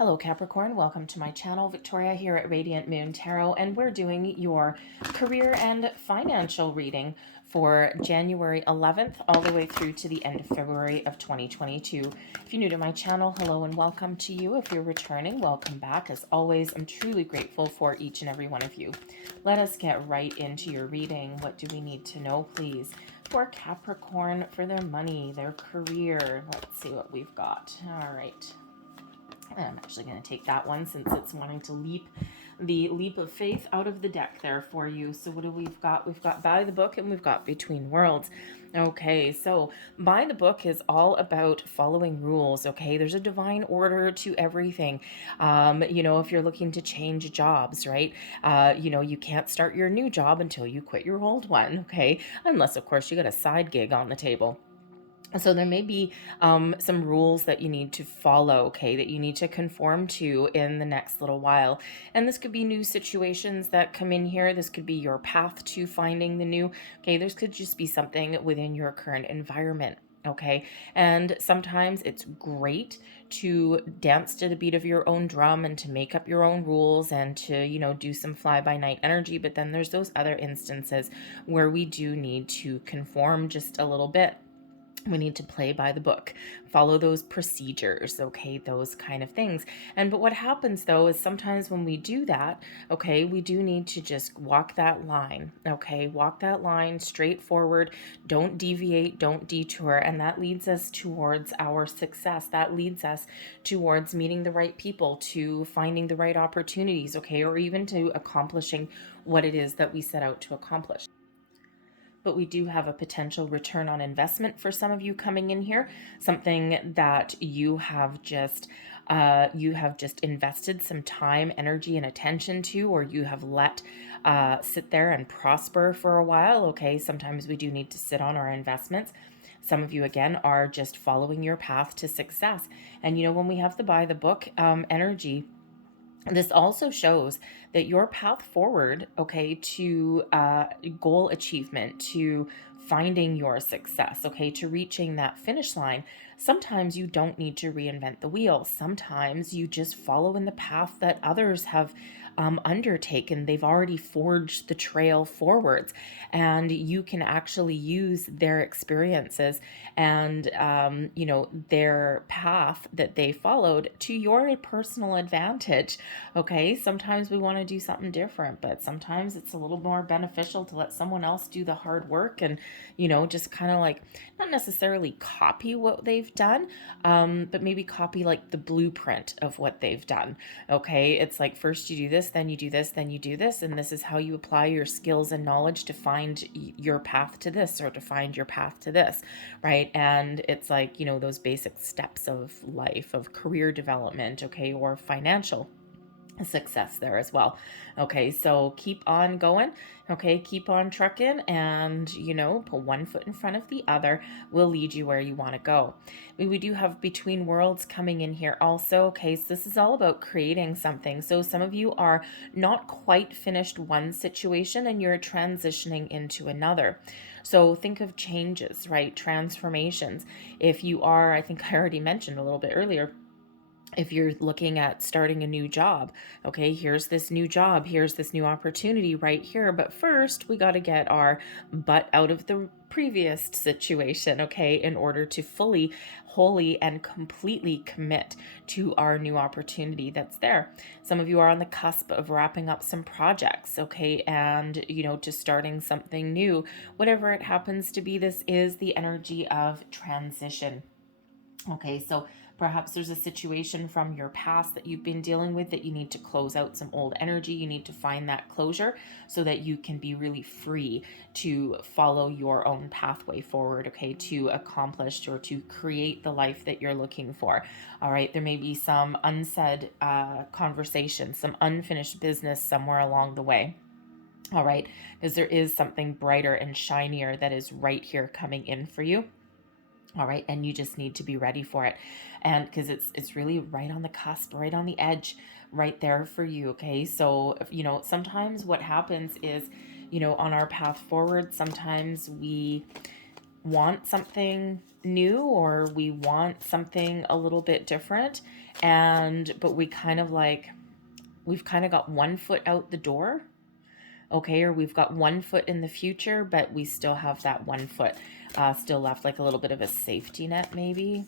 Hello Capricorn, welcome to my channel. Victoria here at Radiant Moon Tarot, and we're doing your career and financial reading for January 11th all the way through to the end of February of 2022. If you're new to my channel, hello and welcome to you. If you're returning, welcome back. As always, I'm truly grateful for each and every one of you. Let us get right into your reading. What do we need to know, please? For Capricorn, for their money, their career. Let's see what we've got. All right. I'm actually going to take that one since it's wanting to leap the leap of faith out of the deck there for you. So what do we've got? We've got by the book and we've got between worlds. Okay, so by the book is all about following rules. Okay, there's a divine order to everything. If you're looking to change jobs, right? You can't start your new job until you quit your old one. Okay, unless of course you got a side gig on the table. So there may be some rules that you need to follow, okay, that you need to conform to in the next little while. And this could be new situations that come in here. This could be your path to finding the new, okay, this could just be something within your current environment. Okay, and sometimes it's great to dance to the beat of your own drum and to make up your own rules and to, do some fly-by-night energy. But then there's those other instances where we do need to conform just a little bit. We need to play by the book, follow those procedures, okay, those kind of things. But what happens though is sometimes when we do that, okay, we do need to just walk that line, okay, walk that line straight forward. Don't deviate, don't detour. And that leads us towards our success. That leads us towards meeting the right people, to finding the right opportunities, okay, or even to accomplishing what it is that we set out to accomplish. But we do have a potential return on investment for some of you coming in here, something that you have just invested some time, energy, and attention to, or you have let sit there and prosper for a while. Okay, sometimes we do need to sit on our investments. Some of you, again, are just following your path to success. And when we have the by the book energy, this also shows that your path forward, okay, to goal achievement, to finding your success, okay, to reaching that finish line, sometimes you don't need to reinvent the wheel. Sometimes you just follow in the path that others have undertaken. They've already forged the trail forwards, and you can actually use their experiences and their path that they followed to your personal advantage. Okay, sometimes we want to do something different, but sometimes it's a little more beneficial to let someone else do the hard work and just kind of like not necessarily copy what they've done, but maybe copy like the blueprint of what they've done. Okay, it's like first you do this, then you do this, then you do this, and this is how you apply your skills and knowledge to find your path to this, or to find your path to this, right? And it's like, those basic steps of life, of career development, okay, or financial success there as well. Okay, so keep on going, okay, keep on trucking, and put one foot in front of the other will lead you where you want to go. We do have between worlds coming in here also. Okay, so this is all about creating something. So some of you are not quite finished one situation and you're transitioning into another. So think of changes, right? Transformations. If you are, I think I already mentioned a little bit earlier, if you're looking at starting a new job, okay, here's this new job, here's this new opportunity right here. But first, we got to get our butt out of the previous situation, okay, in order to fully, wholly, and completely commit to our new opportunity that's there. Some of you are on the cusp of wrapping up some projects, okay, and, to starting something new. Whatever it happens to be, this is the energy of transition. Okay, so perhaps there's a situation from your past that you've been dealing with that you need to close out some old energy. You need to find that closure so that you can be really free to follow your own pathway forward, okay, to accomplish or to create the life that you're looking for. All right, there may be some unsaid conversation, some unfinished business somewhere along the way. All right, because there is something brighter and shinier that is right here coming in for you. All right, and you just need to be ready for it. And because it's really right on the cusp, right on the edge, right there for you, okay? So, sometimes what happens is, on our path forward, sometimes we want something new, or we want something a little bit different, but we've kind of got one foot out the door, okay, or we've got one foot in the future, but we still have that one foot still left, like a little bit of a safety net maybe.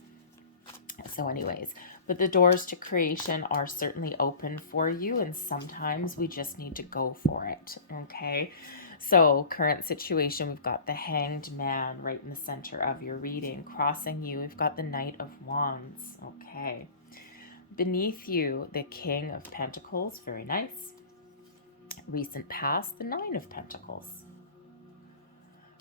So anyways, but the doors to creation are certainly open for you, and sometimes we just need to go for it, okay? So current situation, we've got the Hanged Man right in the center of your reading. Crossing you, we've got the Knight of Wands, okay? Beneath you, the King of Pentacles, very nice. Recent past, the Nine of Pentacles.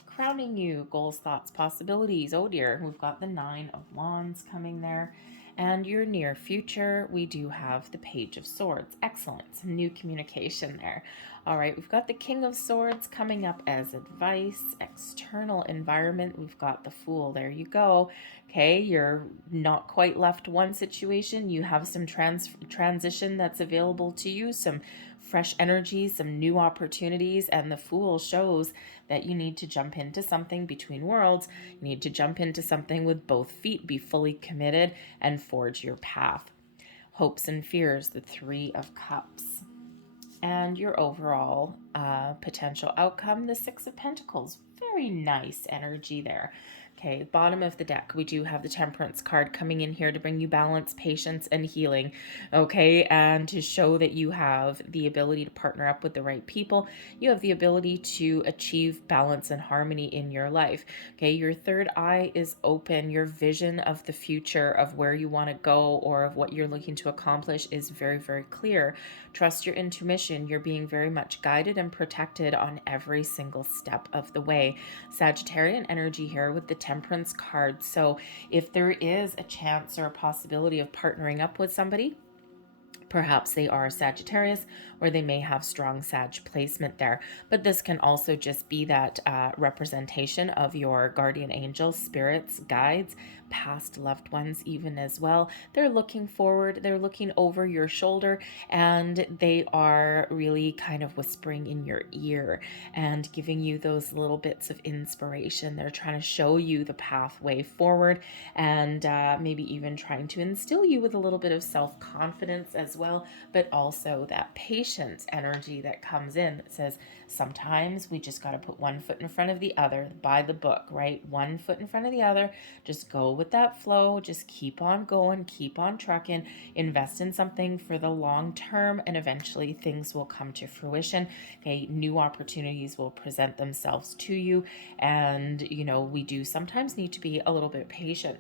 Crowning you, goals, thoughts, possibilities. Oh dear, we've got the Nine of Wands coming there. And your near future, we do have the Page of Swords. Excellent, some new communication there. All right, we've got the King of Swords coming up as advice. External environment, we've got the Fool. There you go. Okay, you're not quite left one situation. You have some transition that's available to you, some fresh energy, some new opportunities, and the Fool shows that you need to jump into something between worlds. You need to jump into something with both feet, be fully committed, and forge your path. Hopes and fears, the Three of Cups. And your overall potential outcome, the Six of Pentacles. Very nice energy there. Okay, bottom of the deck, we do have the Temperance card coming in here to bring you balance, patience, and healing, okay? And to show that you have the ability to partner up with the right people. You have the ability to achieve balance and harmony in your life, okay? Your third eye is open. Your vision of the future, of where you want to go or of what you're looking to accomplish is very, very clear. Trust your intuition. You're being very much guided and protected on every single step of the way. Sagittarian energy here with the Temperance card. So if there is a chance or a possibility of partnering up with somebody, perhaps they are Sagittarius, or they may have strong Sag placement there. But this can also just be that representation of your guardian angels, spirits, guides, past loved ones even as well. They're looking forward, they're looking over your shoulder, and they are really kind of whispering in your ear and giving you those little bits of inspiration. They're trying to show you the pathway forward, and maybe even trying to instill you with a little bit of self-confidence as well, but also that patience energy that comes in that says sometimes we just got to put one foot in front of the other, by the book, right? One foot in front of the other, just go with that flow, just keep on going, keep on trucking, invest in something for the long term, and eventually things will come to fruition. Okay, new opportunities will present themselves to you, and you know, we do sometimes need to be a little bit patient.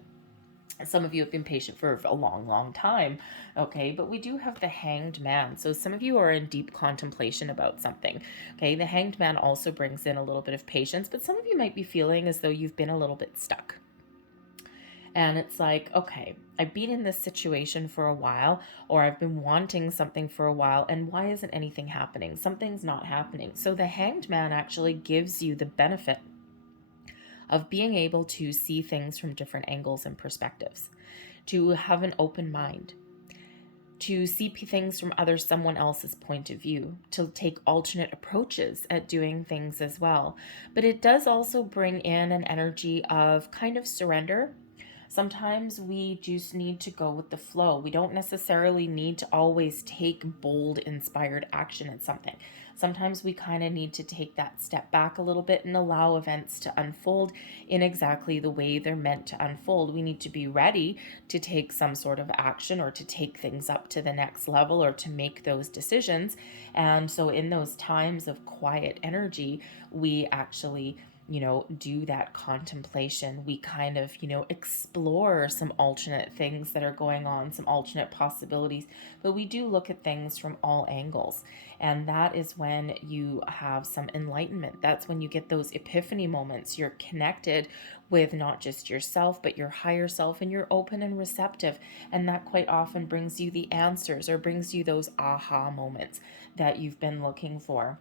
Some of you have been patient for a long, long time, okay? But we do have the Hanged Man. So some of you are in deep contemplation about something, okay? The Hanged Man also brings in a little bit of patience, but some of you might be feeling as though you've been a little bit stuck. And it's like, okay, I've been in this situation for a while, or I've been wanting something for a while, and why isn't anything happening? Something's not happening. So the Hanged Man actually gives you the benefit of being able to see things from different angles and perspectives, to have an open mind, to see things from someone else's point of view, to take alternate approaches at doing things as well. But it does also bring in an energy of kind of surrender. Sometimes we just need to go with the flow. We don't necessarily need to always take bold, inspired action at something. Sometimes we kind of need to take that step back a little bit and allow events to unfold in exactly the way they're meant to unfold. We need to be ready to take some sort of action, or to take things up to the next level, or to make those decisions. And so in those times of quiet energy, we actually do that contemplation. We kind of, explore some alternate things that are going on, some alternate possibilities, but we do look at things from all angles. And that is when you have some enlightenment. That's when you get those epiphany moments. You're connected with not just yourself, but your higher self, and you're open and receptive. And that quite often brings you the answers, or brings you those aha moments that you've been looking for.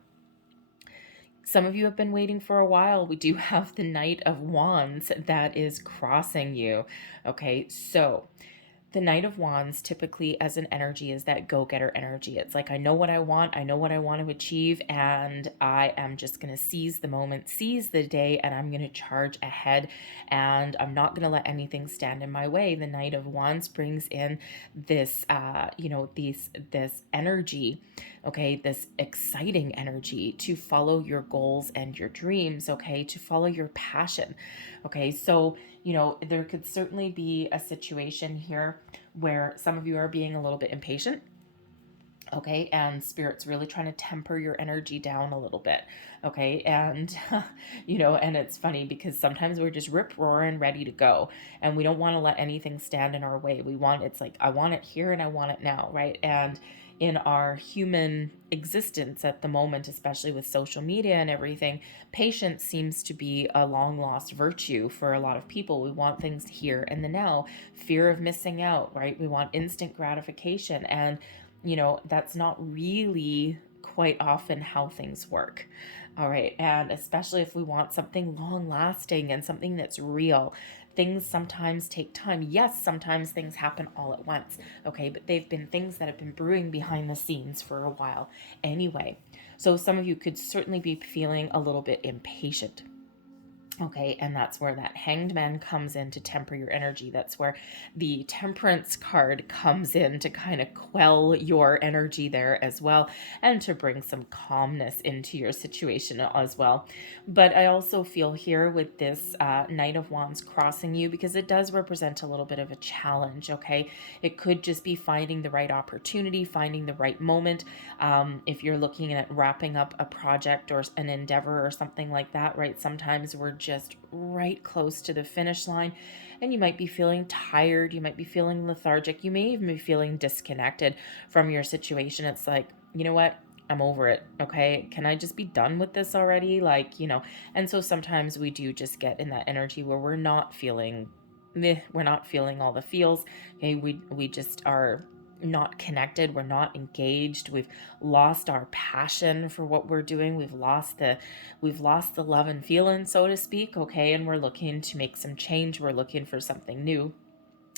Some of you have been waiting for a while. We do have the Knight of Wands that is crossing you. Okay, so The Knight of Wands typically as an energy is that go-getter energy. It's like, I know what I want to achieve, and I am just going to seize the moment, seize the day, and I'm going to charge ahead, and I'm not going to let anything stand in my way. The Knight of Wands brings in this, this energy, okay, this exciting energy to follow your goals and your dreams, okay, to follow your passion, okay. So, there could certainly be a situation here where some of you are being a little bit impatient, okay, and Spirit's really trying to temper your energy down a little bit, okay. And and it's funny because sometimes we're just rip roaring ready to go, and we don't want to let anything stand in our way. It's like, I want it here and I want it now, right? And in our human existence at the moment, especially with social media and everything, patience seems to be a long lost virtue for a lot of people. We want things here and the now, fear of missing out, right? We want instant gratification, and that's not really quite often how things work. All right. And especially if we want something long lasting and something that's real, things sometimes take time. Yes, sometimes things happen all at once. Okay. But they've been things that have been brewing behind the scenes for a while anyway. So some of you could certainly be feeling a little bit impatient. Okay, and that's where that Hanged Man comes in to temper your energy. That's where the Temperance card comes in to kind of quell your energy there as well, and to bring some calmness into your situation as well. But I also feel here with this Knight of Wands crossing you, because it does represent a little bit of a challenge, okay? It could just be finding the right opportunity, finding the right moment. If you're looking at wrapping up a project or an endeavor or something like that, right? Sometimes we're just right close to the finish line, and you might be feeling tired, you might be feeling lethargic, you may even be feeling disconnected from your situation. It's like, you know what, I'm over it, okay, can I just be done with this already? And so sometimes we do just get in that energy where we're not feeling all the feels, okay, we just are not connected, we're not engaged, we've lost our passion for what we're doing, we've lost the love and feeling, so to speak, okay, and we're looking to make some change, we're looking for something new.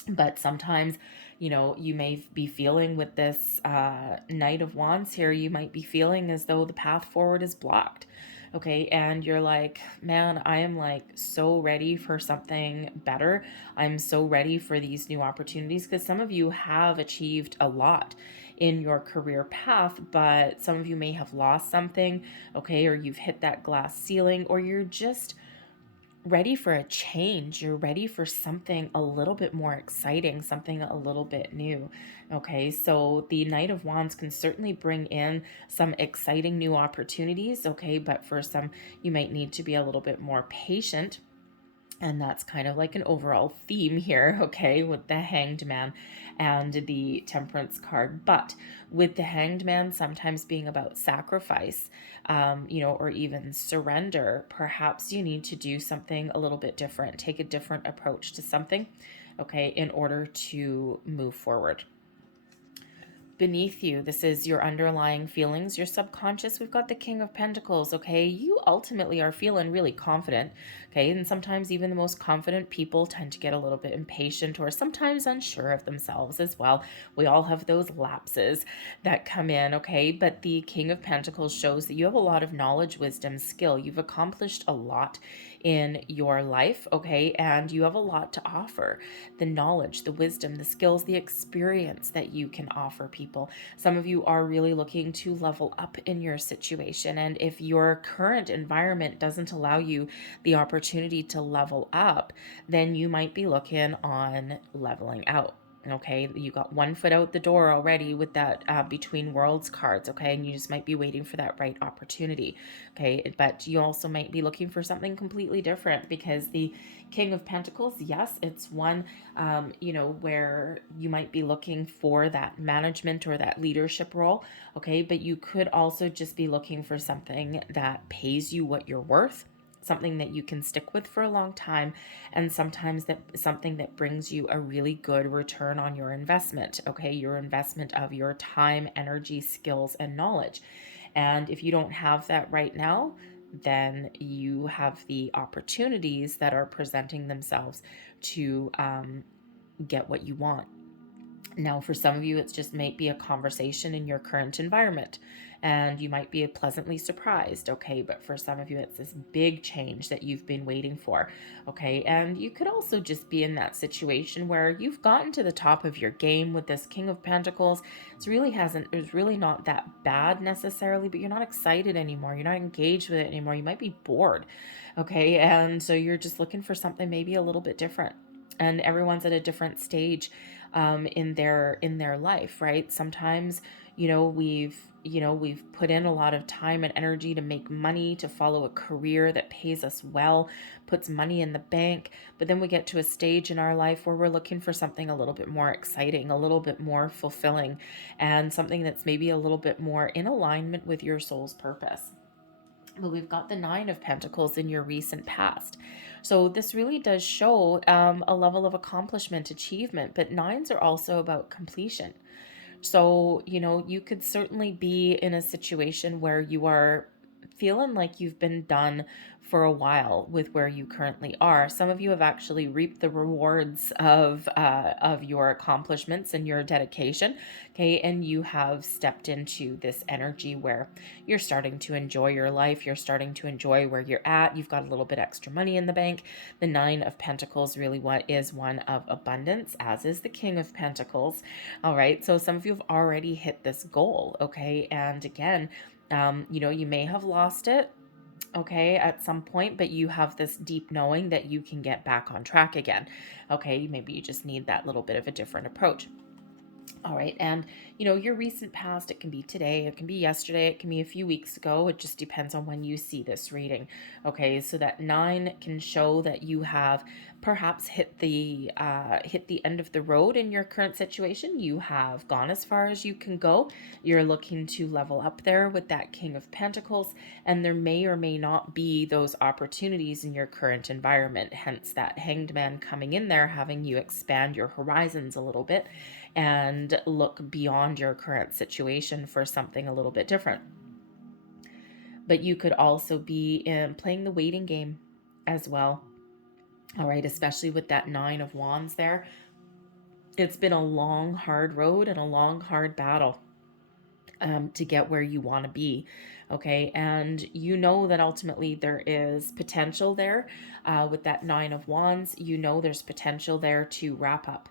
But sometimes, you may be feeling with this Knight of Wands here, you might be feeling as though the path forward is blocked. Okay, and you're like, man, I am like so ready for something better. I'm so ready for these new opportunities, because some of you have achieved a lot in your career path, but some of you may have lost something, okay, or you've hit that glass ceiling, or you're just ready for a change. You're ready for something a little bit more exciting, something a little bit new. Okay, so the Knight of Wands can certainly bring in some exciting new opportunities. Okay, but for some, you might need to be a little bit more patient. And that's kind of like an overall theme here, okay, with the Hanged Man and the Temperance card. But with the Hanged Man sometimes being about sacrifice, or even surrender, perhaps you need to do something a little bit different, take a different approach to something, okay, in order to move forward. Beneath you, this is your underlying feelings, your subconscious. We've got the King of Pentacles, okay? You ultimately are feeling really confident, okay? And sometimes even the most confident people tend to get a little bit impatient or sometimes unsure of themselves as well. We all have those lapses that come in, okay? But the King of Pentacles shows that you have a lot of knowledge, wisdom, skill. You've accomplished a lot in your life, okay? And you have a lot to offer. The knowledge, the wisdom, the skills, the experience that you can offer people. Some of you are really looking to level up in your situation. And if your current environment doesn't allow you the opportunity to level up, then you might be looking on leveling out. Okay, you got one foot out the door already with that Between Worlds cards, okay, and you just might be waiting for that right opportunity, okay, but you also might be looking for something completely different, because the King of Pentacles, yes, it's one, where you might be looking for that management or that leadership role, okay, but you could also just be looking for something that pays you what you're worth, something that you can stick with for a long time, and sometimes that something that brings you a really good return on your investment, okay, your investment of your time, energy, skills, and knowledge. And if you don't have that right now, then you have the opportunities that are presenting themselves to get what you want. Now, for some of you, it's just might be a conversation in your current environment, and you might be pleasantly surprised, okay? But for some of you, it's this big change that you've been waiting for, okay? And you could also just be in that situation where you've gotten to the top of your game with this King of Pentacles. It's really not that bad necessarily, but you're not excited anymore. You're not engaged with it anymore. You might be bored, okay? And so you're just looking for something maybe a little bit different. And everyone's at a different stage in their life, right? Sometimes, we've put in a lot of time and energy to make money, to follow a career that pays us well, puts money in the bank, but then we get to a stage in our life where we're looking for something a little bit more exciting, a little bit more fulfilling, and something that's maybe a little bit more in alignment with your soul's purpose. But we've got the Nine of Pentacles in your recent past. So this really does show a level of accomplishment, achievement, but nines are also about completion. So, you could certainly be in a situation where you are feeling like you've been done for a while with where you currently are. Some of you have actually reaped the rewards of your accomplishments and your dedication, okay? And you have stepped into this energy where you're starting to enjoy your life. You're starting to enjoy where you're at. You've got a little bit extra money in the bank. The Nine of Pentacles really is one of abundance, as is the King of Pentacles. All right, so some of you have already hit this goal, okay? And again, you may have lost it, okay, at some point, but you have this deep knowing that you can get back on track again, okay? Maybe you just need that little bit of a different approach. All right, and your recent past, it can be today, it can be yesterday, it can be a few weeks ago. It just depends on when you see this reading. Okay, so that 9 can show that you have perhaps hit the end of the road in your current situation. You have gone as far as you can go. You're looking to level up there with that King of Pentacles, and there may or may not be those opportunities in your current environment. Hence that Hanged Man coming in there, having you expand your horizons a little bit and look beyond your current situation for something a little bit different. But you could also be playing the waiting game as well. All right, especially with that 9 of Wands there. It's been a long, hard road and a long, hard battle to get where you want to be. Okay, and you know that ultimately there is potential there with that 9 of Wands. There's potential there to wrap up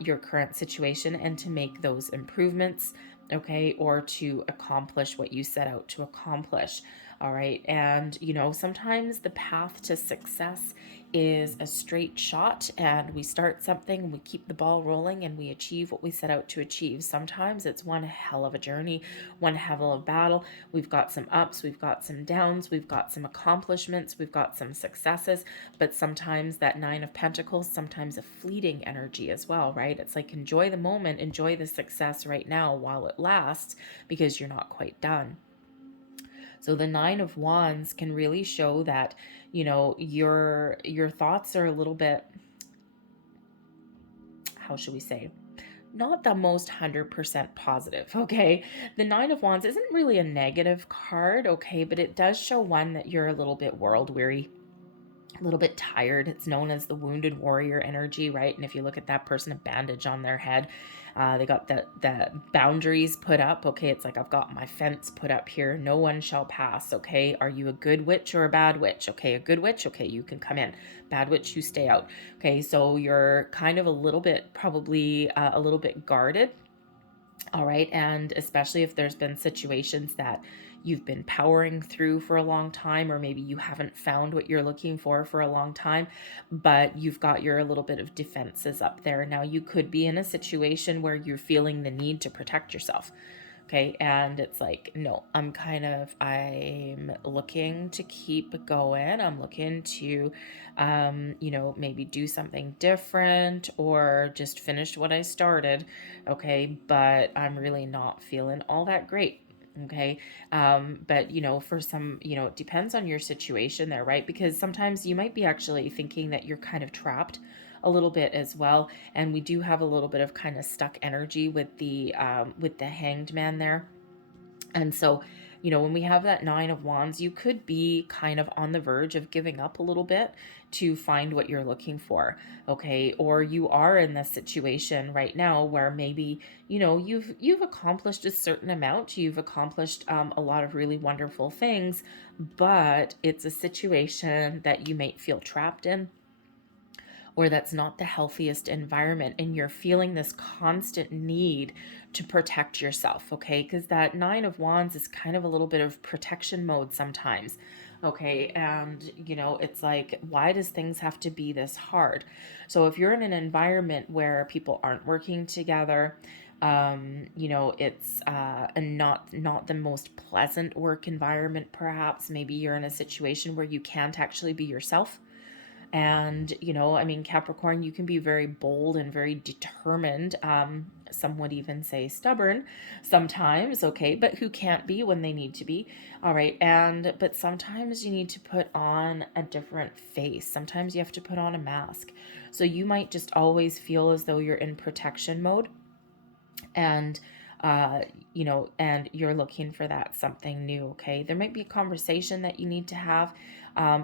your current situation and to make those improvements, okay, or to accomplish what you set out to accomplish. All right, and sometimes the path to success is a straight shot, and we start something, we keep the ball rolling, and we achieve what we set out to achieve. Sometimes it's one hell of a journey, one hell of a battle. We've got some ups, we've got some downs, we've got some accomplishments, we've got some successes, but sometimes that 9 of Pentacles, sometimes a fleeting energy as well, right? It's like, enjoy the moment, enjoy the success right now while it lasts, because you're not quite done. So the 9 of Wands can really show that, your thoughts are a little bit, how should we say, not the most 100% positive, okay? The 9 of Wands isn't really a negative card, okay, but it does show one that you're a little bit world weary, a little bit tired. It's known as the wounded warrior energy, right? And if you look at that person, a bandage on their head, they got the boundaries put up. Okay, it's like, I've got my fence put up here. No one shall pass. Okay, are you a good witch or a bad witch? Okay, a good witch. Okay, you can come in. Bad witch, you stay out. Okay, so you're kind of a little bit, probably a little bit guarded. All right, and especially if there's been situations that you've been powering through for a long time, or maybe you haven't found what you're looking for a long time, but you've got your little bit of defenses up there. Now, you could be in a situation where you're feeling the need to protect yourself. Okay, and it's like, no, I'm looking to keep going. I'm looking to, maybe do something different or just finish what I started. Okay, but I'm really not feeling all that great. Okay, but for some, it depends on your situation there, right? Because sometimes you might be actually thinking that you're kind of trapped a little bit as well, and we do have a little bit of kind of stuck energy with the Hanged Man there. And so, You know, when we have that Nine of Wands, you could be kind of on the verge of giving up a little bit to find what you're looking for, okay? Or you are in this situation right now where maybe, you know, you've accomplished a certain amount, you've accomplished a lot of really wonderful things, but it's a situation that you might feel trapped in, or that's not the healthiest environment, and you're feeling this constant need to protect yourself, okay? Because that Nine of Wands is kind of a little bit of protection mode sometimes, okay? And, you know, it's like, why does things have to be this hard? So if you're in an environment where people aren't working together, you know, it's not the most pleasant work environment, perhaps. Maybe you're in a situation where you can't actually be yourself. And, you know, I mean, Capricorn, you can be very bold and very determined. Some would even say stubborn sometimes, okay, but who can't be when they need to be? All right. But sometimes you need to put on a different face. Sometimes you have to put on a mask. So you might just always feel as though you're in protection mode. And you know, and you're looking for that something new, okay? There might be a conversation that you need to have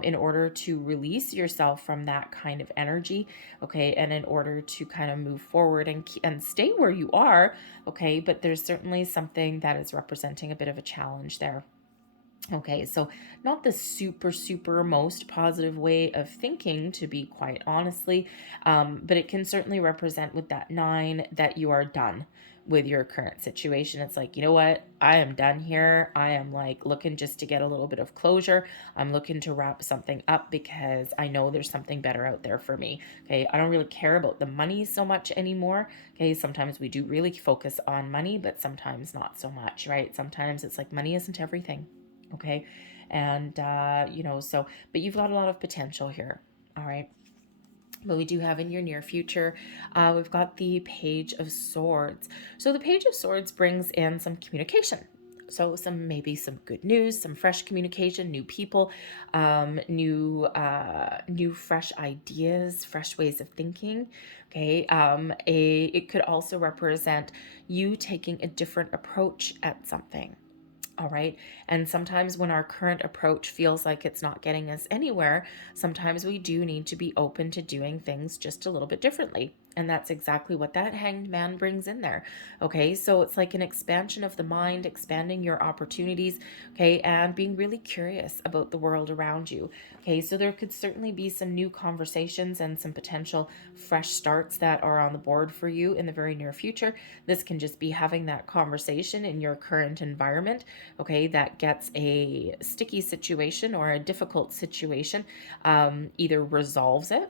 in order to release yourself from that kind of energy, okay? And in order to kind of move forward and stay where you are, okay? But there's certainly something that is representing a bit of a challenge there. Okay, so not the super most positive way of thinking, to be quite honestly, but it can certainly represent with that nine that you are done with your current situation. It's like, you know what? I am done here. I am like looking just to get a little bit of closure. I'm looking to wrap something up because I know there's something better out there for me. Okay, I don't really care about the money so much anymore. Okay, sometimes we do really focus on money, but sometimes not so much, right? Sometimes it's like money isn't everything. Okay. And, you know, so, but you've got a lot of potential here. All right. But we do have in your near future, we've got the Page of Swords. So the Page of Swords brings in some communication. So maybe some good news, some fresh communication, new people, new fresh ideas, fresh ways of thinking. Okay. It could also represent you taking a different approach at something. All right. And sometimes when our current approach feels like it's not getting us anywhere, sometimes we do need to be open to doing things just a little bit differently. And that's exactly what that Hanged Man brings in there. Okay. So it's like an expansion of the mind, expanding your opportunities. Okay. And being really curious about the world around you. Okay. So there could certainly be some new conversations and some potential fresh starts that are on the board for you in the very near future. This can just be having that conversation in your current environment, okay, that gets a sticky situation or a difficult situation, either resolves it,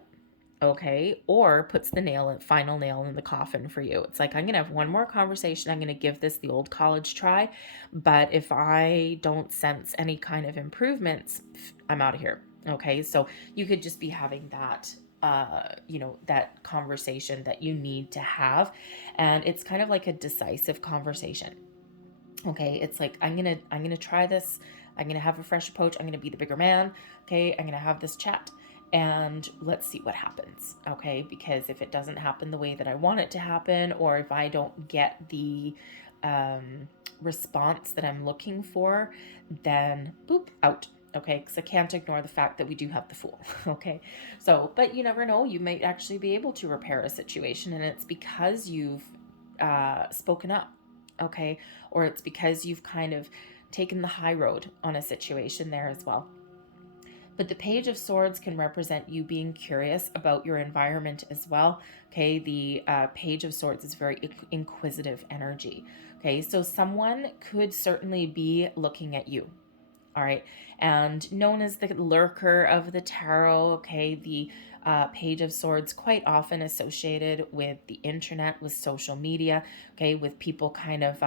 okay, or puts the final nail in the coffin for you. It's like, I'm going to have one more conversation. I'm going to give this the old college try. But if I don't sense any kind of improvements, I'm out of here. Okay. So you could just be having that, you know, that conversation that you need to have. And it's kind of like a decisive conversation. Okay. It's like, I'm going to try this. I'm going to have a fresh approach. I'm going to be the bigger man. Okay. I'm going to have this chat. And let's see what happens, okay? Because if it doesn't happen the way that I want it to happen, or if I don't get the response that I'm looking for, then boop, out, okay? Because I can't ignore the fact that we do have the Fool, okay? So, but you never know, you might actually be able to repair a situation, and it's because you've spoken up, okay? Or it's because you've kind of taken the high road on a situation there as well. But the Page of Swords can represent you being curious about your environment as well. Okay, the Page of Swords is very inquisitive energy. Okay, so someone could certainly be looking at you. All right, and known as the lurker of the tarot. Okay, the Page of Swords quite often associated with the internet, with social media. Okay, with people kind of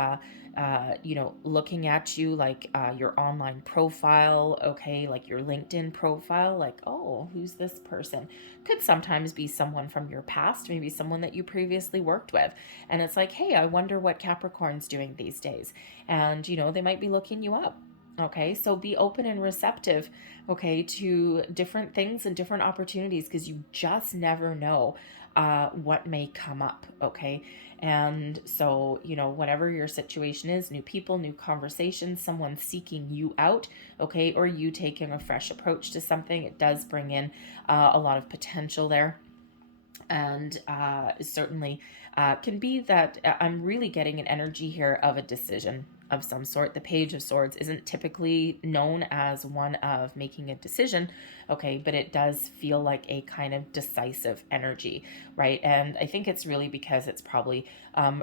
you know, looking at you like your online profile, okay, like your LinkedIn profile, like, oh, who's this person? Could sometimes be someone from your past, maybe someone that you previously worked with. And it's like, hey, I wonder what Capricorn's doing these days. And, you know, they might be looking you up. Okay, so be open and receptive, okay, to different things and different opportunities, because you just never know what may come up, okay? And so, whatever your situation is, new people, new conversations, someone seeking you out, okay, or you taking a fresh approach to something, it does bring in a lot of potential there. And certainly can be that I'm really getting an energy here of a decision of some sort. The Page of Swords isn't typically known as one of making a decision, okay, but it does feel like a kind of decisive energy, right? And I think it's really because it's probably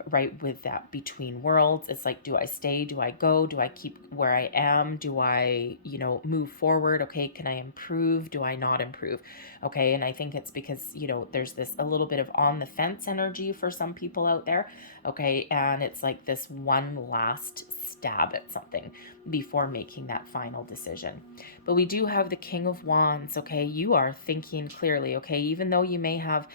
right with that between worlds. It's like, do I stay? Do I go? Do I keep where I am? Do I, move forward? Okay, can I improve? Do I not improve? Okay, and I think it's because, there's this a little bit of on the fence energy for some people out there, okay, and it's like this one last stab at something before making that final decision. But we do have the King of Wands, okay, you are thinking clearly, okay, even though you may have,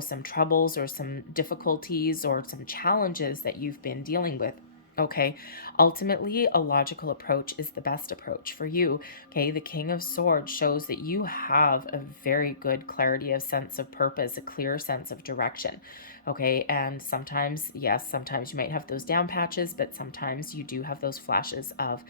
some troubles or some difficulties or some challenges that you've been dealing with. Okay, ultimately, a logical approach is the best approach for you. Okay, the King of Swords shows that you have a very good clarity of sense of purpose, a clear sense of direction. Okay, and sometimes, yes, sometimes you might have those down patches, but sometimes you do have those flashes of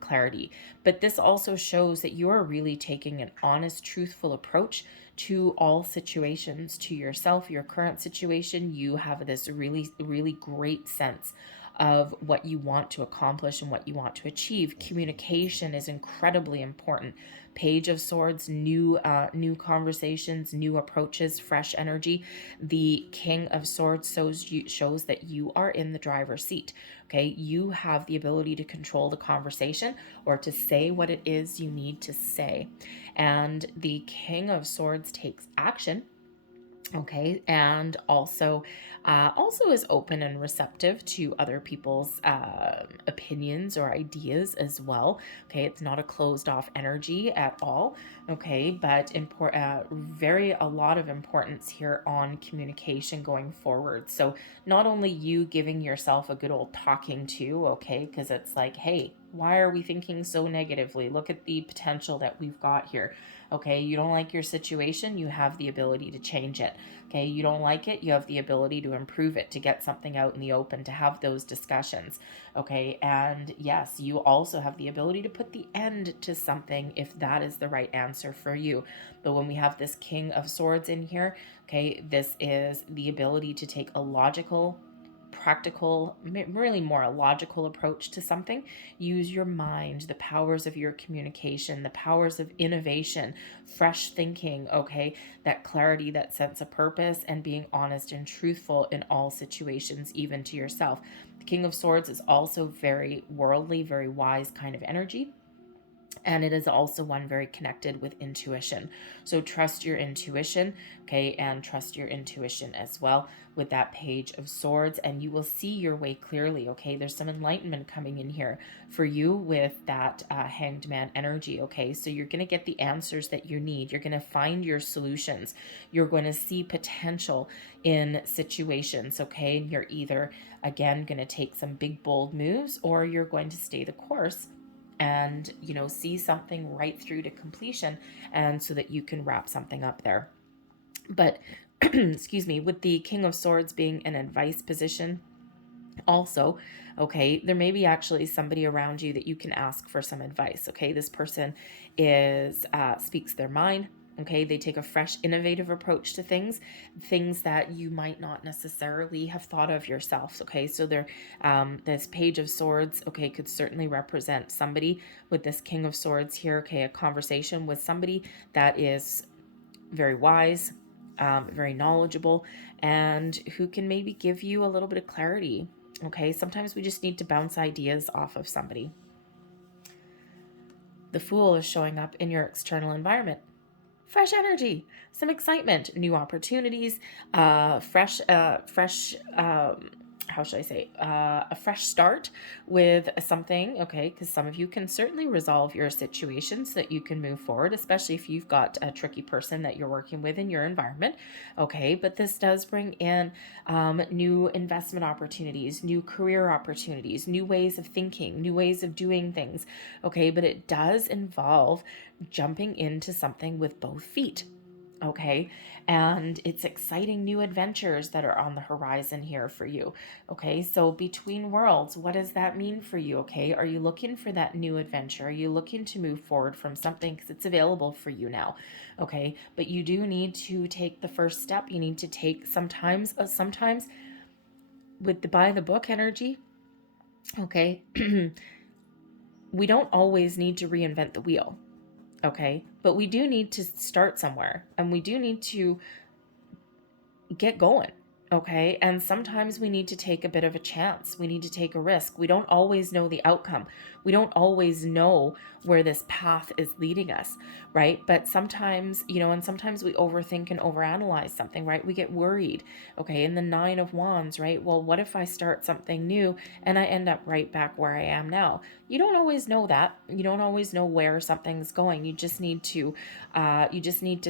clarity. But this also shows that you are really taking an honest, truthful approach to all situations, to yourself, your current situation. You have this really, really great sense of what you want to accomplish and what you want to achieve. Communication is incredibly important. Page of Swords, new conversations, new approaches, fresh energy. The King of Swords shows that you are in the driver's seat. Okay, you have the ability to control the conversation or to say what it is you need to say. And the King of Swords takes action, okay, and also is open and receptive to other people's opinions or ideas as well. Okay, it's not a closed off energy at all. Okay, but a lot of importance here on communication going forward. So not only you giving yourself a good old talking to, okay, because it's like, hey, why are we thinking so negatively? Look at the potential that we've got here. Okay, you don't like your situation, you have the ability to change it. Okay, you don't like it, you have the ability to improve it, to get something out in the open, to have those discussions. Okay, and yes, you also have the ability to put the end to something if that is the right answer for you. But when we have this King of Swords in here, okay, this is the ability to take a logical, practical, really more a logical approach to something. Use your mind, the powers of your communication, the powers of innovation, fresh thinking, okay, that clarity, that sense of purpose, and being honest and truthful in all situations, even to yourself. The King of Swords is also very worldly, very wise kind of energy. And it is also one very connected with intuition. So trust your intuition, okay, and trust your intuition as well with that Page of Swords, and you will see your way clearly, okay? There's some enlightenment coming in here for you with that Hanged Man energy, okay? So you're going to get the answers that you need. You're going to find your solutions. You're going to see potential in situations, okay? And you're either, again, going to take some big, bold moves, or you're going to stay the course and see something right through to completion, and so that you can wrap something up there. But excuse me, with the King of Swords being an advice position also, okay, there may be actually somebody around you that you can ask for some advice. Okay, this person speaks their mind. Okay, they take a fresh, innovative approach to things that you might not necessarily have thought of yourself. Okay, so this Page of Swords, okay, could certainly represent somebody with this King of Swords here. Okay, a conversation with somebody that is very wise, very knowledgeable, and who can maybe give you a little bit of clarity. Okay, sometimes we just need to bounce ideas off of somebody. The Fool is showing up in your external environment. Fresh energy, some excitement, new opportunities, a fresh start with something, okay, because some of you can certainly resolve your situation so that you can move forward, especially if you've got a tricky person that you're working with in your environment, okay, but this does bring in new investment opportunities, new career opportunities, new ways of thinking, new ways of doing things, okay, but it does involve jumping into something with both feet. Okay. And it's exciting new adventures that are on the horizon here for you. Okay. So between worlds, what does that mean for you? Okay. Are you looking for that new adventure? Are you looking to move forward from something because it's available for you now? Okay. But you do need to take the first step. You need to take sometimes with the by the book energy. Okay. We don't always need to reinvent the wheel. Okay. But we do need to start somewhere, and we do need to get going. Okay. And sometimes we need to take a bit of a chance. We need to take a risk. We don't always know the outcome. We don't always know where this path is leading us, right? But sometimes, and sometimes we overthink and overanalyze something, right? We get worried. Okay. In the 9 of Wands, right? Well, what if I start something new and I end up right back where I am now? You don't always know that. You don't always know where something's going. You just need to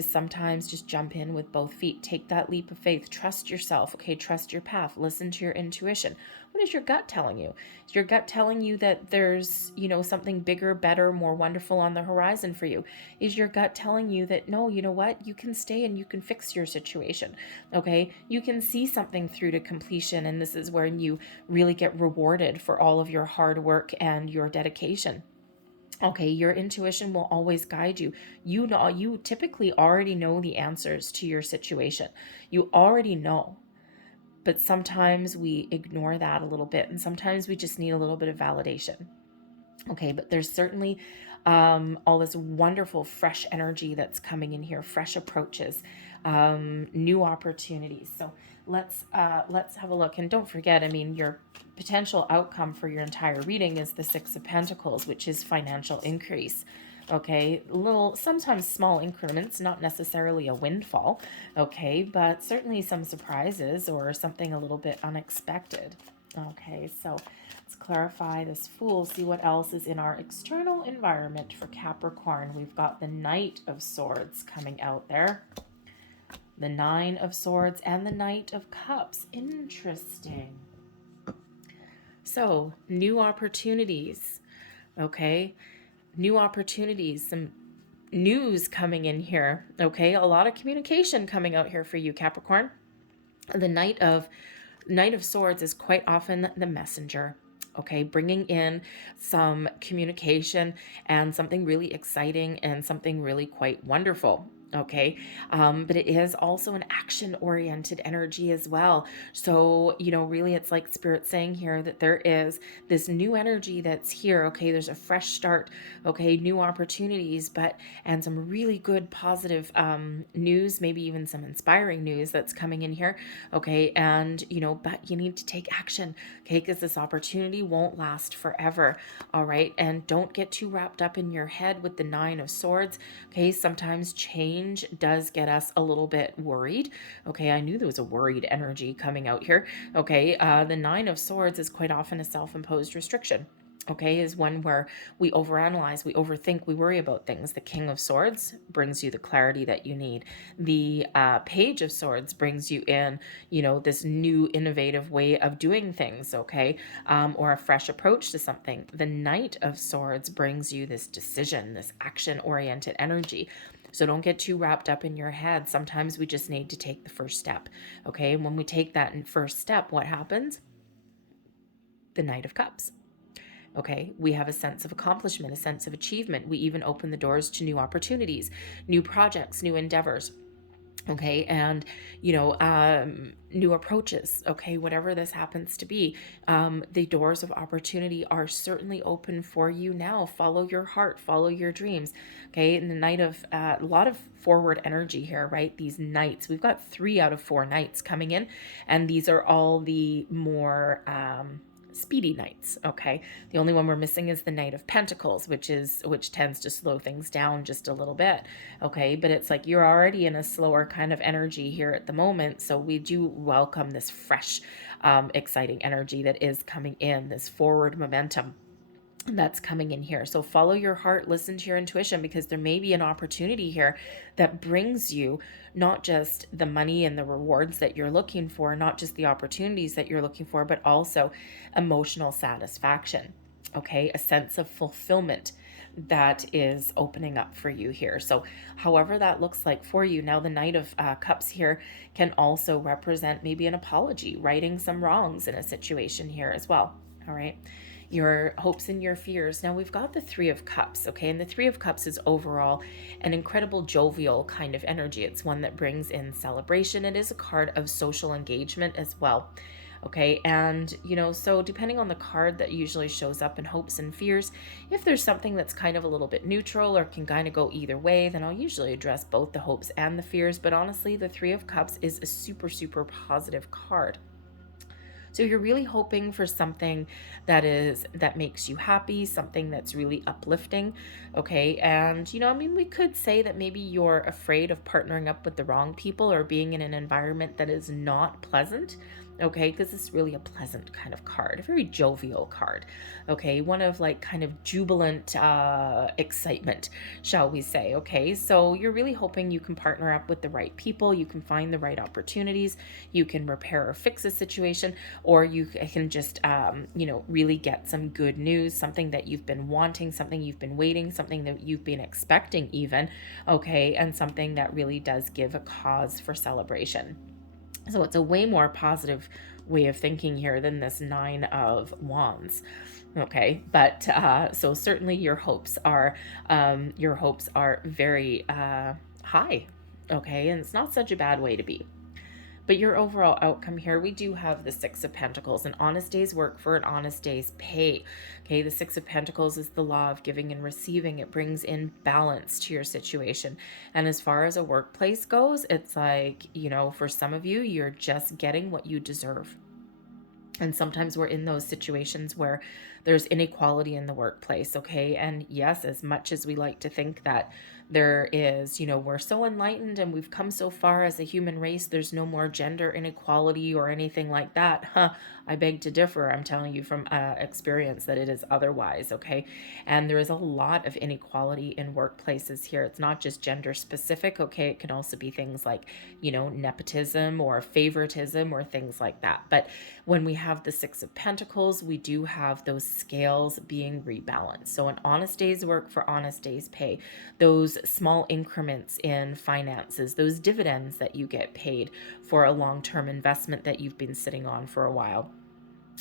sometimes just jump in with both feet. Take that leap of faith. Trust yourself. Okay. Trust your path. Listen to your intuition. What is your gut telling you? Is your gut telling you that there's, something bigger, better, more wonderful on the horizon for you? Is your gut telling you that, no, you know what? You can stay and you can fix your situation. Okay. You can see something through to completion. And this is where you really get rewarded for all of your hard work and your dedication. Okay, your intuition will always guide you. You typically already know the answers to your situation. You already know. But sometimes we ignore that a little bit, and sometimes we just need a little bit of validation. Okay, but there's certainly all this wonderful fresh energy that's coming in here, fresh approaches, new opportunities. So let's have a look. And don't forget, your potential outcome for your entire reading is the 6 of Pentacles, which is financial increase. Okay, sometimes small increments, not necessarily a windfall, okay, but certainly some surprises or something a little bit unexpected. Okay, so let's clarify this Fool, see what else is in our external environment for Capricorn. We've got the Knight of Swords coming out there, the 9 of Swords, and the Knight of Cups. Interesting. So, new opportunities, okay? New opportunities, some news coming in here, okay? A lot of communication coming out here for you, Capricorn. The Knight of Swords is quite often the messenger, okay? Bringing in some communication and something really exciting and something really quite wonderful. Okay. But it is also an action-oriented energy as well. So, really it's like Spirit saying here that there is this new energy that's here. Okay. There's a fresh start. Okay. New opportunities, and some really good positive news, maybe even some inspiring news that's coming in here. Okay. And, but you need to take action. Okay. Because this opportunity won't last forever. All right. And don't get too wrapped up in your head with the 9 of Swords. Okay. Sometimes change does get us a little bit worried. Okay, I knew there was a worried energy coming out here. Okay, the 9 of Swords is quite often a self-imposed restriction. Okay, is one where we overanalyze, we overthink, we worry about things. The King of Swords brings you the clarity that you need. The Page of Swords brings you in, this new innovative way of doing things, okay, or a fresh approach to something. The Knight of Swords brings you this decision, this action-oriented energy. So don't get too wrapped up in your head. Sometimes we just need to take the first step, okay? And when we take that first step, what happens? The Knight of Cups. Okay, we have a sense of accomplishment, a sense of achievement. We even open the doors to new opportunities, new projects, new endeavors. Okay, and new approaches. Okay, whatever this happens to be, the doors of opportunity are certainly open for you now. Follow your heart, follow your dreams. Okay, and the Knight of a lot of forward energy here, right? These knights, we've got 3 out of 4 knights coming in, and these are all the more speedy knights. Okay, the only one we're missing is the Knight of Pentacles, which tends to slow things down just a little bit. Okay, but it's like you're already in a slower kind of energy here at the moment, so we do welcome this fresh exciting energy that is coming in, this forward momentum that's coming in here. So follow your heart, listen to your intuition, because there may be an opportunity here that brings you not just the money and the rewards that you're looking for, not just the opportunities that you're looking for, but also emotional satisfaction. Okay, a sense of fulfillment. that is opening up for you here. So however that looks like for you. Now the Knight of Cups here can also represent maybe an apology, righting some wrongs in a situation here as well. All right. Your hopes and your fears. Now we've got the Three of Cups, okay? And the Three of Cups is overall an incredible jovial kind of energy. It's one that brings in celebration. It is a card of social engagement as well. Okay, and so depending on the card that usually shows up in hopes and fears, if there's something that's kind of a little bit neutral or can kind of go either way, then I'll usually address both the hopes and the fears. But honestly, the Three of Cups is a super, super positive card. So you're really hoping for something that makes you happy, something that's really uplifting, okay? And, we could say that maybe you're afraid of partnering up with the wrong people or being in an environment that is not pleasant, okay? Because it's really a pleasant kind of card, a very jovial card, okay? One of like kind of jubilant excitement, shall we say, okay? So you're really hoping you can partner up with the right people, you can find the right opportunities, you can repair or fix a situation, or you can just, really get some good news, something that you've been wanting, something you've been waiting, something that you've been expecting even, okay? And something that really does give a cause for celebration. So it's a way more positive way of thinking here than this Nine of Wands. Okay, but so certainly your hopes are very high. Okay, and it's not such a bad way to be. But your overall outcome here, we do have the Six of Pentacles, an honest day's work for an honest day's pay. Okay, the Six of Pentacles is the law of giving and receiving. It brings in balance to your situation. And as far as a workplace goes, it's like, for some of you, you're just getting what you deserve. And sometimes we're in those situations where there's inequality in the workplace, okay? And yes, as much as we like to think that there is, we're so enlightened and we've come so far as a human race, there's no more gender inequality or anything like that. I beg to differ. I'm telling you from experience that it is otherwise, okay? And there is a lot of inequality in workplaces here. It's not just gender specific, okay? It can also be things like, nepotism or favoritism or things like that. But when we have the Six of Pentacles, we do have those scales being rebalanced. So an honest day's work for honest day's pay, those small increments in finances, those dividends that you get paid for a long-term investment that you've been sitting on for a while.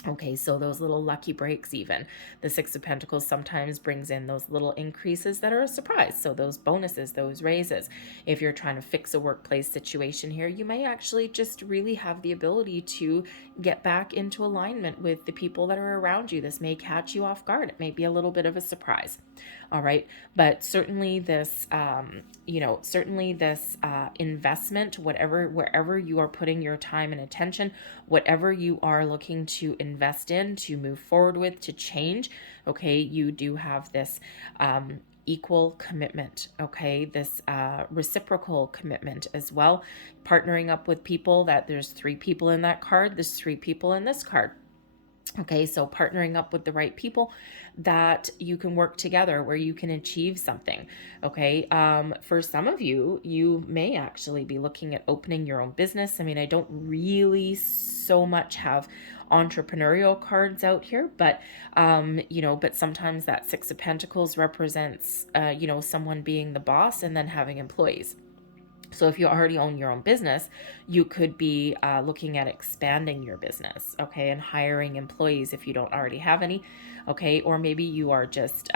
Okay, so those little lucky breaks even. The Six of Pentacles sometimes brings in those little increases that are a surprise. So those bonuses, those raises. If you're trying to fix a workplace situation here, you may actually just really have the ability to get back into alignment with the people that are around you. This may catch you off guard. It may be a little bit of a surprise. All right, but certainly this, investment, wherever you are putting your time and attention, whatever you are looking to invest in, to move forward with, to change, okay, you do have this equal commitment, okay, this reciprocal commitment as well, partnering up with people. That there's 3 people in that card, there's 3 people in this card. Okay, so partnering up with the right people that you can work together, where you can achieve something. Okay, for some of you, you may actually be looking at opening your own business. I mean, I don't really so much have entrepreneurial cards out here, but but sometimes that Six of Pentacles represents someone being the boss and then having employees. So if you already own your own business, you could be looking at expanding your business, okay, and hiring employees if you don't already have any, okay, or maybe you are just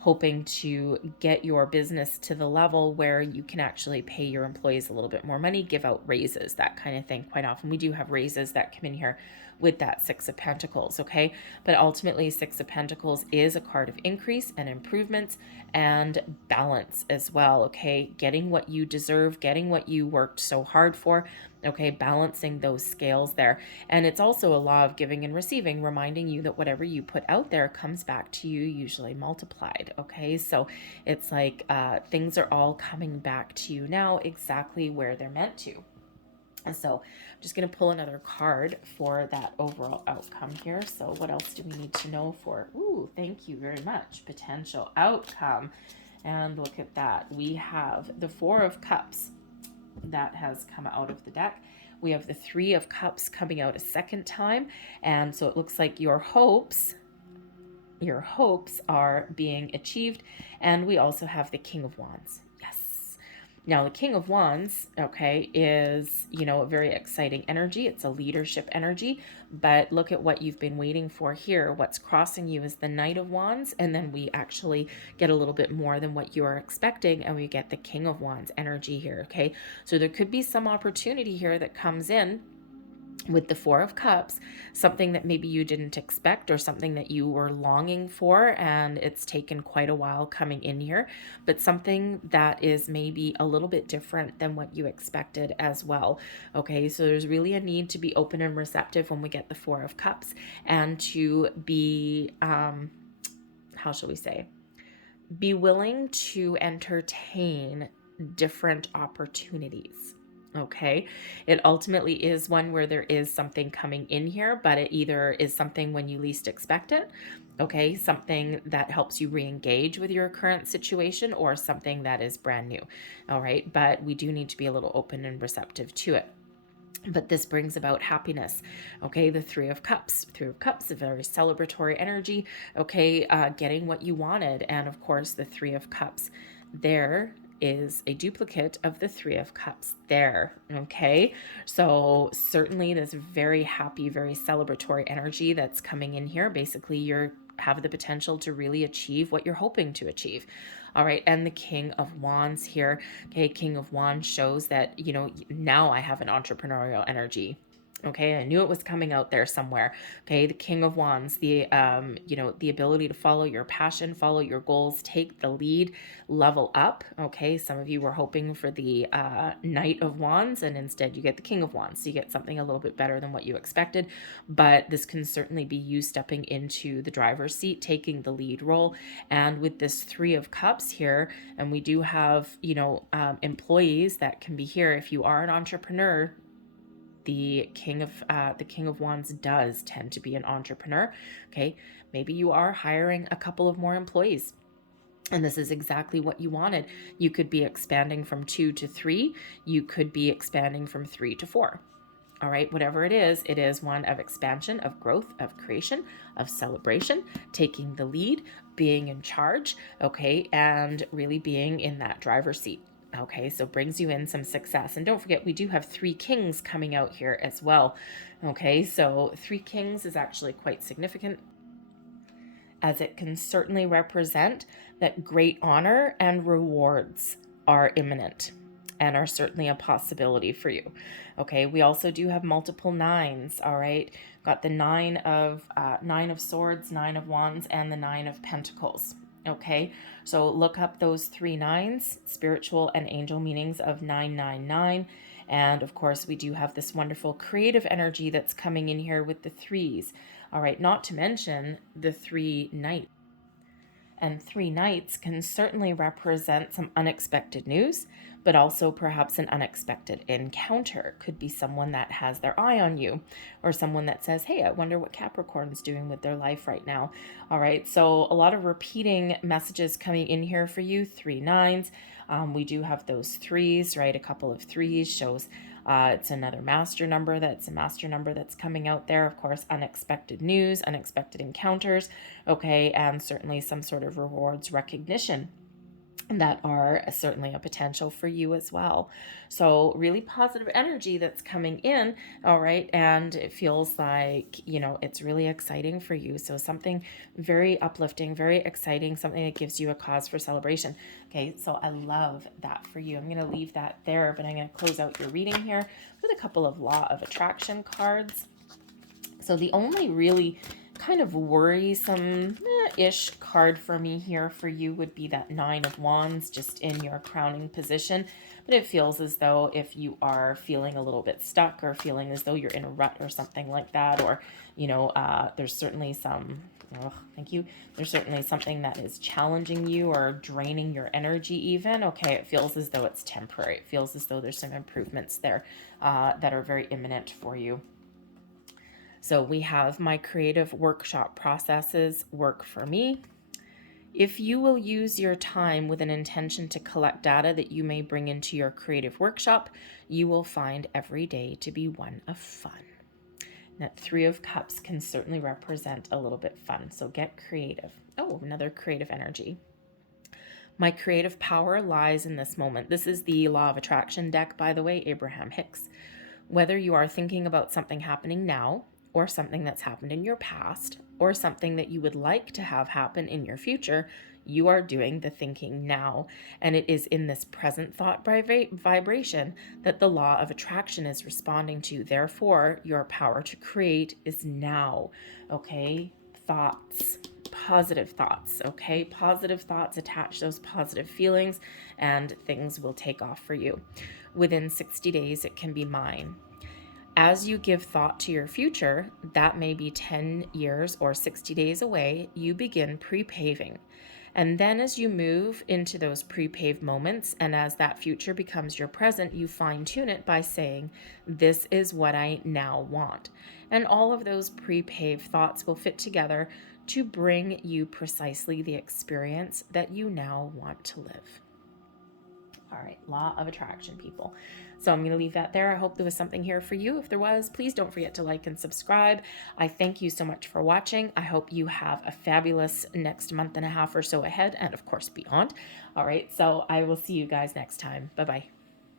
hoping to get your business to the level where you can actually pay your employees a little bit more money, give out raises, that kind of thing. Quite often we do have raises that come in here with that Six of Pentacles, okay? But ultimately, Six of Pentacles is a card of increase and improvements and balance as well, okay? Getting what you deserve, getting what you worked so hard for, okay? Balancing those scales there. And it's also a law of giving and receiving, reminding you that whatever you put out there comes back to you, usually multiplied, okay? So it's like things are all coming back to you now exactly where they're meant to. And so I'm just going to pull another card for that overall outcome here. So what else do we need to know for, thank you very much, potential outcome. And look at that. We have the Four of Cups that has come out of the deck. We have the Three of Cups coming out a second time. And so it looks like your hopes your hopes are being achieved. And we also have the King of Wands. Yes. Now, the King of Wands, okay, is, a very exciting energy. It's a leadership energy, but look at what you've been waiting for here. What's crossing you is the Knight of Wands, and then we actually get a little bit more than what you are expecting, and we get the King of Wands energy here, okay? So there could be some opportunity here that comes in with the Four of Cups, something that maybe you didn't expect or something that you were longing for, and it's taken quite a while coming in here, but something that is maybe a little bit different than what you expected as well. Okay, so there's really a need to be open and receptive when we get the Four of Cups, and to be, how shall we say, be willing to entertain different opportunities. Okay, it ultimately is one where there is something coming in here, but it either is something when you least expect it, okay, something that helps you re-engage with your current situation, or something that is brand new. All right, but we do need to be a little open and receptive to it. But this brings about happiness. Okay, the Three of Cups. Three of Cups, a very celebratory energy. Okay, getting what you wanted. And of course, the Three of Cups. There is a duplicate of the Three of Cups there. Okay, so certainly this very happy, very celebratory energy that's coming in here. Basically, you're have the potential to really achieve what you're hoping to achieve. All right, and the King of Wands here. Okay, King of Wands shows that, now I have an entrepreneurial energy. Okay, I knew it was coming out there somewhere. Okay, the King of Wands, the the ability to follow your passion, follow your goals, take the lead, level up. Okay, some of you were hoping for the Knight of Wands, and instead you get the King of Wands. So you get something a little bit better than what you expected, but this can certainly be you stepping into the driver's seat, taking the lead role. And with this Three of Cups here, and we do have, employees that can be here. If you are an entrepreneur, the King of Wands does tend to be an entrepreneur. Okay, maybe you are hiring a couple of more employees, and this is exactly what you wanted. You could be expanding from 2 to 3. You could be expanding from 3 to 4. All right, whatever it is one of expansion, of growth, of creation, of celebration, taking the lead, being in charge, okay, and really being in that driver's seat. Okay, so brings you in some success. And don't forget, we do have 3 kings coming out here as well. Okay, so 3 kings is actually quite significant, as it can certainly represent that great honor and rewards are imminent and are certainly a possibility for you. Okay, we also do have multiple 9s. All right, got the Nine of Swords, 9 of Wands, and the 9 of Pentacles. Okay, so look up those 3 9s, spiritual and angel meanings of 999. And of course, we do have this wonderful creative energy that's coming in here with the 3s. All right, not to mention the 3 Knights. And 3 Knights can certainly represent some unexpected news, but also perhaps an unexpected encounter. Could be someone that has their eye on you, or someone that says, hey, I wonder what Capricorn's doing with their life right now. All right, so a lot of repeating messages coming in here for you, 3 9s. We do have those 3s, right? A couple of 3s shows it's another master number. That's a master number that's coming out there. Of course, unexpected news, unexpected encounters, okay, and certainly some sort of rewards, recognition that are certainly a potential for you as well. So really positive energy that's coming in, all right, and it feels like, it's really exciting for you. So something very uplifting, very exciting, something that gives you a cause for celebration. Okay, so I love that for you. I'm going to leave that there, but I'm going to close out your reading here with a couple of Law of Attraction cards. So the only really kind of worrisome-ish card for me here for you would be that 9 of Wands, just in your crowning position. But it feels as though if you are feeling a little bit stuck, or feeling as though you're in a rut or something like that, or, there's certainly some, there's certainly something that is challenging you or draining your energy even. Okay, it feels as though it's temporary. It feels as though there's some improvements there that are very imminent for you. So we have my creative workshop processes work for me. If you will use your time with an intention to collect data that you may bring into your creative workshop, you will find every day to be one of fun. That Three of Cups can certainly represent a little bit fun. So get creative. Oh, another creative energy. My creative power lies in this moment. This is the Law of Attraction deck, by the way, Abraham Hicks. Whether you are thinking about something happening now, or something that's happened in your past, or something that you would like to have happen in your future, you are doing the thinking now. And it is in this present thought vibration that the law of attraction is responding to. Therefore, your power to create is now. Okay? Thoughts. Positive thoughts, okay? Positive thoughts, attach those positive feelings, and things will take off for you. Within 60 days, it can be mine. As you give thought to your future, that may be 10 years or 60 days away, you begin pre-paving. And then as you move into those pre-paved moments, and as that future becomes your present, you fine-tune it by saying, this is what I now want. And all of those pre-paved thoughts will fit together to bring you precisely the experience that you now want to live. All right, law of attraction, people. So I'm going to leave that there. I hope there was something here for you. If there was, please don't forget to like and subscribe. I thank you so much for watching. I hope you have a fabulous next month and a half or so ahead, and of course beyond. All right, so I will see you guys next time. Bye-bye.